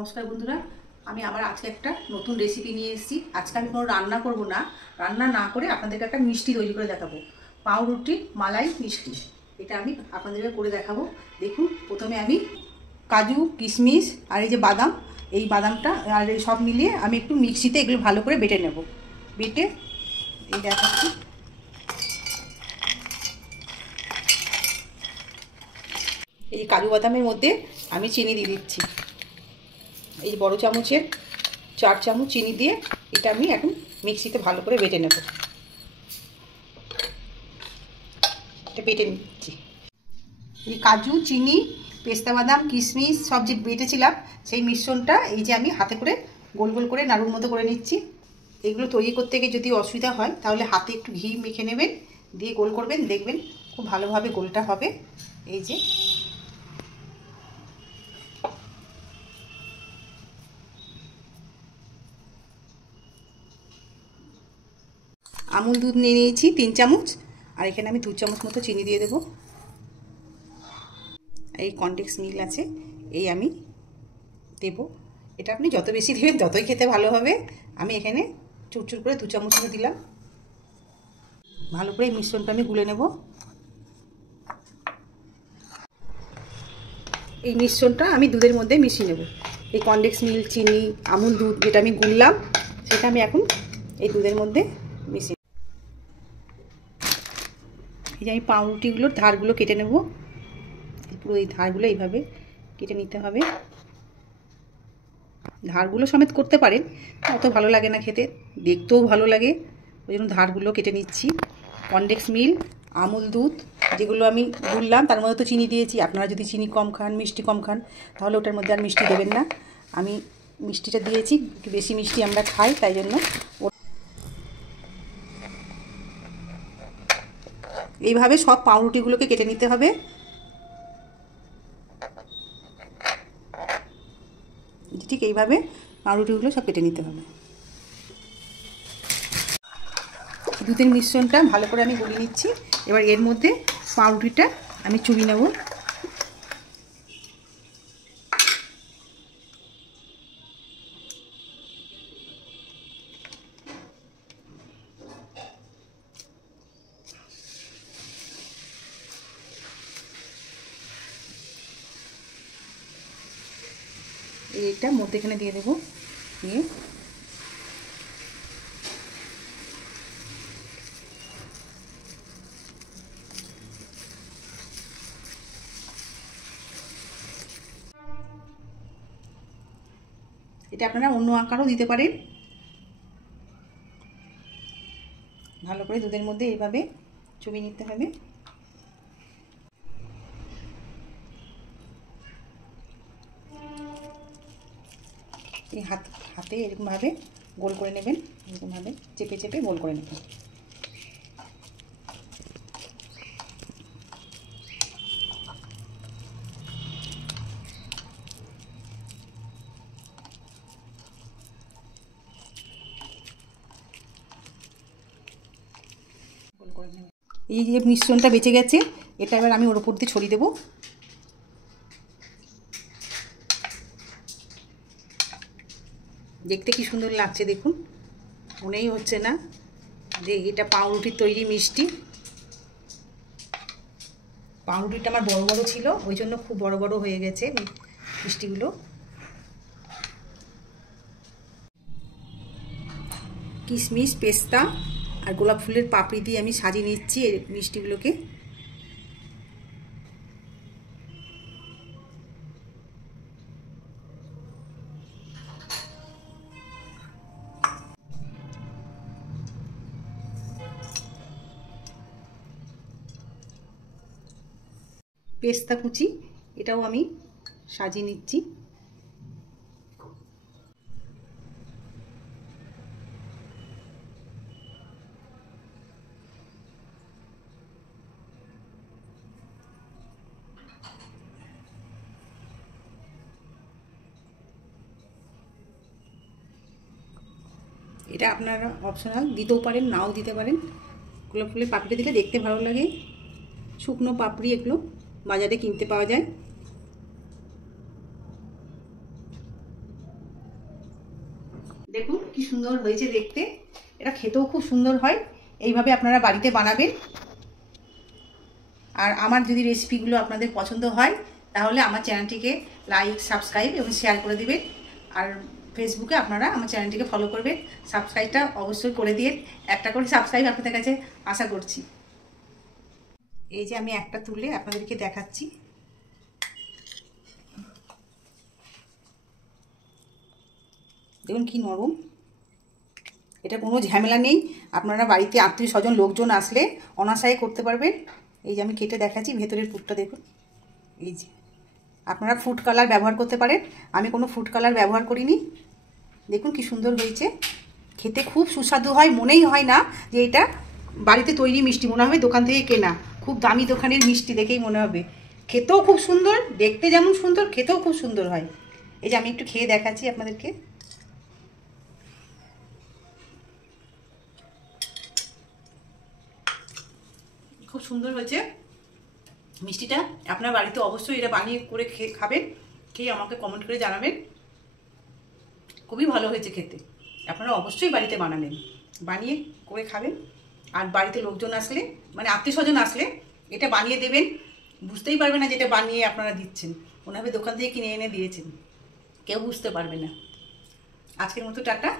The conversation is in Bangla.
নমস্কার বন্ধুরা, আমি আবার আজকে একটা নতুন রেসিপি নিয়ে এসেছি। আজকে আমি কোনো রান্না করব না, রান্না না করে আপনাদেরকে একটা মিষ্টি তৈরি করে দেখাবো। পাউরুটি মালাই মিষ্টি, এটা আমি আপনাদেরকে করে দেখাবো। দেখুন, প্রথমে আমি কাজু কিশমিশ আর এই যে বাদাম, এই বাদামটা আর এই সব মিলিয়ে আমি একটু মিক্সিতে এগুলো ভালো করে বেটে নেব। বেটে এই দেখাচ্ছি। এই কাজু বাদামের মধ্যে আমি চিনি দিয়ে দিচ্ছি। এই বড় চামচের 4 চামচ চিনি দিয়ে এটা আমি এখন মিক্সিতে ভালো করে বেটে নেব। এটা বেটে নিচ্ছি। এই কাজু, চিনি, পেস্তা বাদাম, কিশমিশ সব যে বেটেছিলাম সেই মিশ্রণটা এই যে আমি হাতে করে গোল গোল করে নাড়ুর মতো করে নিচ্ছি। এগুলো তৈরি করতে গিয়ে যদি অসুবিধা হয় তাহলে হাতে একটু ঘি মেখে নেবেন, দিয়ে গোল করবেন, দেখবেন খুব ভালোভাবে গোলটা হবে। এই যে আমুল দুধ নিয়ে নিয়েছি 3 চামচ, আর এখানে আমি 2 চামচ মতো চিনি দিয়ে দেবো। এই কনডেন্স মিল্ক আছে, এই আমি দেব। এটা আপনি যত বেশি দেবেন ততই খেতে ভালো হবে। আমি এখানে চুরচুর করে 2 চামচ করে দিলাম। ভালো করে এই মিশ্রণটা আমি গুলে নেব। এই মিশ্রণটা আমি দুধের মধ্যে মিশিয়ে নেব। এই কনডেন্স মিল্ক, চিনি, আমুল দুধ যেটা আমি গুললাম সেটা আমি এখন এই দুধের মধ্যে মিশিয়ে। এই যে আমি পাউরুটিগুলোর ধারগুলো কেটে নেব। পুরো এই ধারগুলো এইভাবে কেটে নিতে হবে। ধারগুলো সমেত করতে পারেন, অত ভালো লাগে না খেতে, দেখতেও ভালো লাগে, ওই জন্য ধারগুলো কেটে নিচ্ছি। কনডেন্স মিল্ক, আমুল দুধ যেগুলো আমি গুললাম তার মধ্যে তো চিনি দিয়েছি। আপনারা যদি চিনি কম খান, মিষ্টি কম খান, তাহলে ওটার মধ্যে আর মিষ্টি দেবেন না। আমি মিষ্টিটা দিয়েছি, বেশি মিষ্টি আমরা খাই, তাই জন্য। এইভাবে সব পাউরুটিগুলোকে কেটে নিতে হবে। ঠিক এইভাবে পাউরুটিগুলো সব কেটে নিতে হবে। দুধের মিশ্রণটা ভালো করে আমি গুলিয়ে নিচ্ছি। এবার এর মধ্যে পাউরুটিটা আমি চুবিয়ে নেব। এইটা মধ্যেখানে দিয়ে দেবো, দিয়ে এটা আপনারা অন্য আকারও দিতে পারেন। ভালো করে দুধের মধ্যে এইভাবে চুবিয়ে নিতে হবে। এই হাতে এরকমভাবে গোল করে নেবেন, এরকমভাবে চেপে চেপে গোল করে নেবেন। এই যে মিশ্রণটা বেঁচে গেছে, এটা এবার আমি ওর উপর দিয়ে ছড়িয়ে দেবো। দেখতে কি সুন্দর লাগছে দেখুন, মনেই হচ্ছে না যে এটা পাউরুটির তৈরি মিষ্টি। পাউরুটিটা আমার বড় বড় ছিল, ওই জন্য খুব বড় বড় হয়ে গেছে মিষ্টিগুলো। কিশমিশ, পেস্তা আর গোলাপ ফুলের পাপড়ি দিয়ে আমি সাজিয়ে নিচ্ছি এই মিষ্টিগুলোকে। পেস্তা কুচি, এটাও আমি সাজিয়ে নিচ্ছি। এটা আপনারা অপশনাল, দিতেও পারেন, নাও দিতে পারেন। গোলাপ ফুলের পাপড়িটা দিলে দেখতে ভালো লাগে। শুকনো পাপড়ি এগুলো বাজারে কিনতে পাওয়া যায়। দেখুন কি সুন্দর হয়েছে দেখতে, এটা খেতেও খুব সুন্দর হয়। এইভাবে আপনারা বাড়িতে বানাবেন। আর আমার যদি রেসিপিগুলো আপনাদের পছন্দ হয় তাহলে আমার চ্যানেলটিকে লাইক, সাবস্ক্রাইব এবং শেয়ার করে দিবেন। আর ফেসবুকে আপনারা আমার চ্যানেলটিকে ফলো করবেন। সাবস্ক্রাইবটা অবশ্যই করে দিয়ে, একটা করে সাবস্ক্রাইব আপনাদের কাছে আশা করছি। এই যে আমি একটা তুলে আপনাদেরকে দেখাচ্ছি। দেখুন কি নরম, এটা কোনো ঝামেলা নেই। আপনারা বাড়িতে আত্মীয় স্বজন লোকজন আসলে অনায়াসে করতে পারবেন। এই যে আমি কেটে দেখাচ্ছি, ভেতরের পুরটা দেখুন। এই যে আপনারা ফুড কালার ব্যবহার করতে পারেন, আমি কোনো ফুড কালার ব্যবহার করিনি। দেখুন কি সুন্দর হয়েছে, খেতে খুব সুস্বাদু হয়। মনেই হয় না যে এটা বাড়িতে তৈরি মিষ্টি, মনে হবে দোকান থেকে কেনা, খুব দামি দোকানের মিষ্টি দেখেই মনে হবে। খেতেও খুব সুন্দর, দেখতে যেমন সুন্দর খেতেও খুব সুন্দর হয়। এই যে আমি একটু খেয়ে দেখাচ্ছি আপনাদেরকে। খুব সুন্দর হয়েছে মিষ্টিটা। আপনার বাড়িতে অবশ্যই এটা বানিয়ে করে খেয়ে খাবেন, খেয়ে আমাকে কমেন্ট করে জানাবেন। খুবই ভালো হয়েছে খেতে। আপনারা অবশ্যই বাড়িতে বানাবেন, বানিয়ে করে খাবেন। আর বাড়িতে লোকজন আসলে, মানে আত্মীয় স্বজন আসলে এটা বানিয়ে দেবেন, বুঝতেই পারবে না যেটা বানিয়ে আপনারা দিচ্ছেন, মনে হবে দোকান থেকে কিনে এনে দিয়েছেন, কেউ বুঝতে পারবে না। আজকের মতো টাটা।